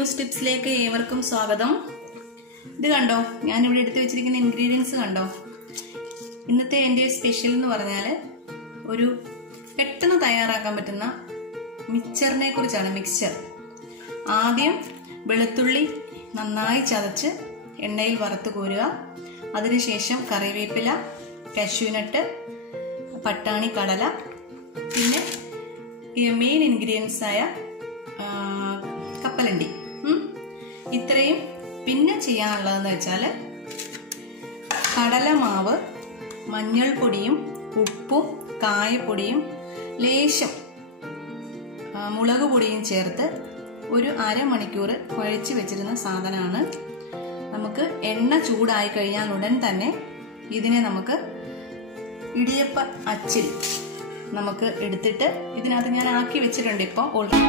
മീനൂസ് ടിപ്സിലേക്ക് ഏവർക്കും സ്വാഗതം. ഇത് കണ്ടോ, ഞാൻ ഇവിടെ എടുത്തു വെച്ചിരിക്കുന്ന ഇൻഗ്രീഡിയൻസ് കണ്ടോ. ഇന്നത്തെ എൻ്റെ സ്പെഷ്യൽ എന്ന് പറഞ്ഞാൽ ഒരു പെട്ടെന്ന് തയ്യാറാക്കാൻ പറ്റുന്ന മിക്സറിനെ കുറിച്ചാണ്. മിക്സ്ചർ ആദ്യം വെളുത്തുള്ളി നന്നായി ചതച്ച് എണ്ണയിൽ വറുത്ത് കോരുക. അതിനുശേഷം കറിവേപ്പില, കാഷ്യൂനട്ട്, പട്ടാണി, കടല, പിന്നെ മെയിൻ ഇൻഗ്രീഡിയൻസ് ആയ കപ്പലണ്ടി, ഇത്രയും. പിന്നെ ചെയ്യാനുള്ളതെന്ന് വെച്ചാൽ കടലമാവ്, മഞ്ഞൾപ്പൊടിയും ഉപ്പും കായപ്പൊടിയും ലേശം മുളക് പൊടിയും ചേർത്ത് ഒരു അരമണിക്കൂർ കുഴച്ച് വെച്ചിരുന്ന സാധനമാണ്. നമുക്ക് എണ്ണ ചൂടായി കഴിഞ്ഞാൽ ഉടൻ തന്നെ ഇതിനെ നമുക്ക് ഇടിയപ്പ അച്ചിൽ നമുക്ക് എടുത്തിട്ട് ഇതിനകത്ത് ഞാൻ ആക്കി വെച്ചിട്ടുണ്ട് ഇപ്പോൾ ഓൾറെഡി.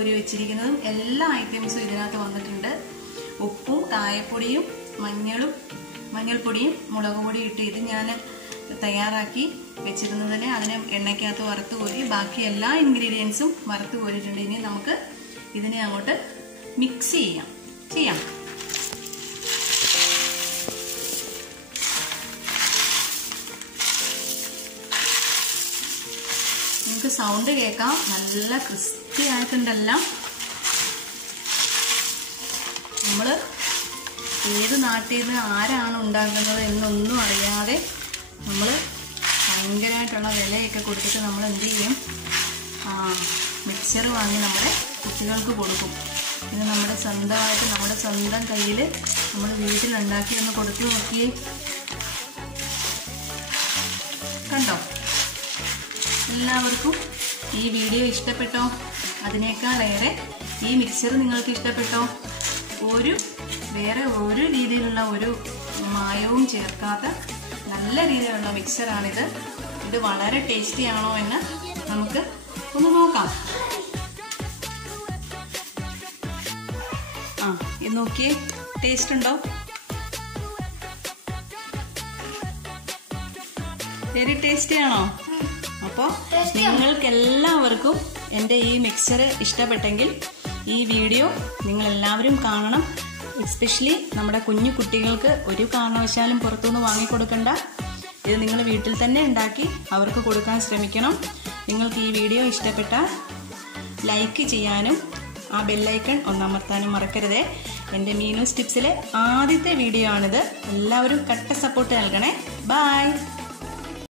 കോരി വെച്ചിരിക്കുന്നതും എല്ലാ ഐറ്റംസും ഇതിനകത്ത് വന്നിട്ടുണ്ട്. ഉപ്പും കായപ്പൊടിയും മഞ്ഞൾപ്പൊടിയും മുളക് പൊടിയും ഇട്ട് ഇത് ഞാൻ തയ്യാറാക്കി വെച്ചിരുന്നതിന് അതിനെ എണ്ണയ്ക്കകത്ത് വറുത്ത് കോരി ബാക്കി എല്ലാ ഇൻഗ്രീഡിയൻസും വറുത്ത് കോരിയിട്ടുണ്ട്. ഇനി നമുക്ക് ഇതിനെ അങ്ങോട്ട് മിക്സ് ചെയ്യാം. നിങ്ങൾക്ക് സൗണ്ട് കേൾക്കാം, നല്ല ക്രിസ്പി ആയിട്ടുണ്ടെല്ലാം. നമ്മൾ ഏത് നാട്ടിൽ നിന്ന് ആരാണ് ഉണ്ടാക്കുന്നത് എന്നൊന്നും അറിയാതെ നമ്മൾ ഭയങ്കരമായിട്ടുള്ള വിലയൊക്കെ കൊടുത്തിട്ട് നമ്മൾ എന്ത് ചെയ്യും, മിക്സർ വാങ്ങി നമ്മുടെ കുട്ടികൾക്ക് കൊടുക്കും. ഇത് നമ്മുടെ സ്വന്തമായിട്ട് നമ്മുടെ സ്വന്തം കയ്യിൽ നമ്മൾ വീട്ടിലുണ്ടാക്കി ഒന്ന് കൊടുത്തു നോക്കിയേ. കണ്ടോ? എല്ലാവർക്കും ഈ വീഡിയോ ഇഷ്ടപ്പെട്ടോ? അതിനേക്കാളേറെ ഈ മിക്സർ നിങ്ങൾക്ക് ഇഷ്ടപ്പെട്ടോ? വേറെ ഒരു രീതിയിലുള്ള ഒരു മായവും ചേർക്കാത്ത നല്ല രീതിയിലുള്ള മിക്സറാണിത്. ഇത് വളരെ ടേസ്റ്റി ആണോ എന്ന് നമുക്ക് ഒന്ന് നോക്കാം. ഇത് നോക്കിയേ, ടേസ്റ്റ് ഉണ്ടോ? വെരി ടേസ്റ്റി ആണോ? അപ്പോൾ നിങ്ങൾക്ക് എല്ലാവർക്കും എൻ്റെ ഈ മിക്സർ ഇഷ്ടപ്പെട്ടെങ്കിൽ ഈ വീഡിയോ നിങ്ങളെല്ലാവരും കാണണം. എസ്പെഷ്യലി നമ്മുടെ കുഞ്ഞു കുട്ടികൾക്ക് ഒരു കാരണവശാലും പുറത്തുനിന്ന് വാങ്ങിക്കൊടുക്കണ്ട. ഇത് നിങ്ങൾ വീട്ടിൽ തന്നെ ഉണ്ടാക്കി അവർക്ക് കൊടുക്കാൻ ശ്രമിക്കണം. നിങ്ങൾക്ക് ഈ വീഡിയോ ഇഷ്ടപ്പെട്ടാൽ ലൈക്ക് ചെയ്യാനും ആ ബെല്ലൈക്കൺ ഒന്നമർത്താനും മറക്കരുതേ. എൻ്റെ മീനൂസ് ടിപ്സിലെ ആദ്യത്തെ വീഡിയോ ആണിത്. എല്ലാവരും കട്ട സപ്പോർട്ട് നൽകണേ. ബൈ.